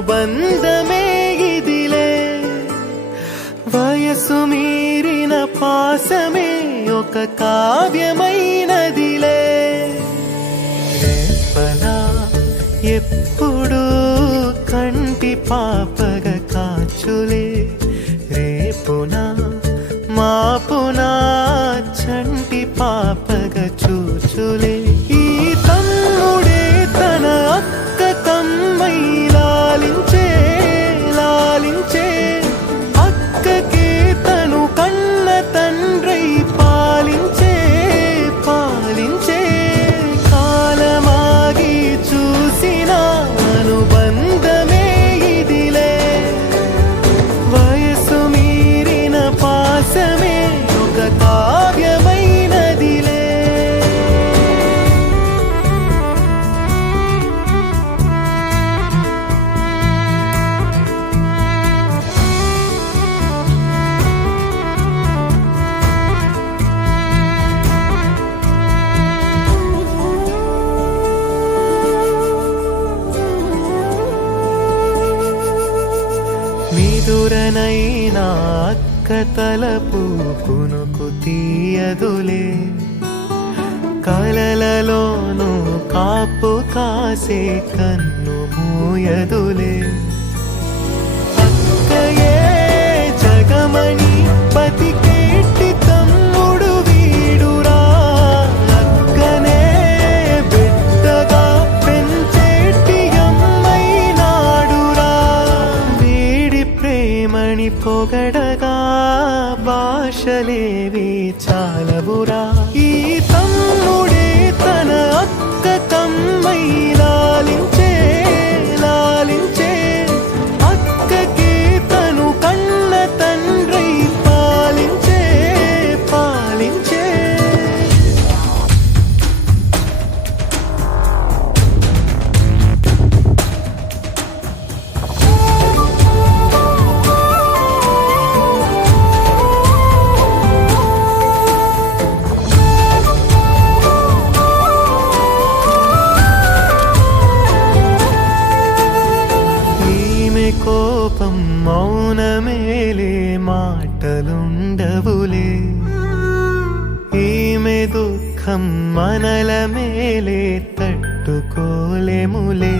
అనుబంధమే ఇదిలే వయసు మీరిన పాసమే ఒక కావ్యమైనదిలే రేపలా ఎప్పుడు కంటి పాపగ కాచులే రేపునా మాపునా చంటి పాపగ చూచులే ఈ తమ్ముడే తన అక్క కమ్మై లాలించే లాలించే అక్కకే తను కన్న తండ్రై పాలించే పాలించే కాలమాగి చూసిన అనుబంధమే ఇదిలే వయసు మీరిన పాసమే ఒక కావ్యమైనదిలే మిదురనైనా అక్క తలపు కునుకు తీయదులే కలలలోనూ కాపు కాసే కన్ను మూయదులే అక్కయే జగమణి పతికేటి తమ్ముడు వీడురా అక్కనే బిడ్డగా పెంచేటి అమ్మైనాడురా వీడి ప్రేమని పొగడగా భాషలేవి చాలవురా ఈ తమ్ముడే తన అక్క కమ్మై లాలించే లాలించే అక్కకే తను కన్న తండ్రై పాలించే పాలించే కోపం మౌనమేలే మాటలుండవులే ఈమె దుఃఖం మనల మేలే తట్టుకోలేములే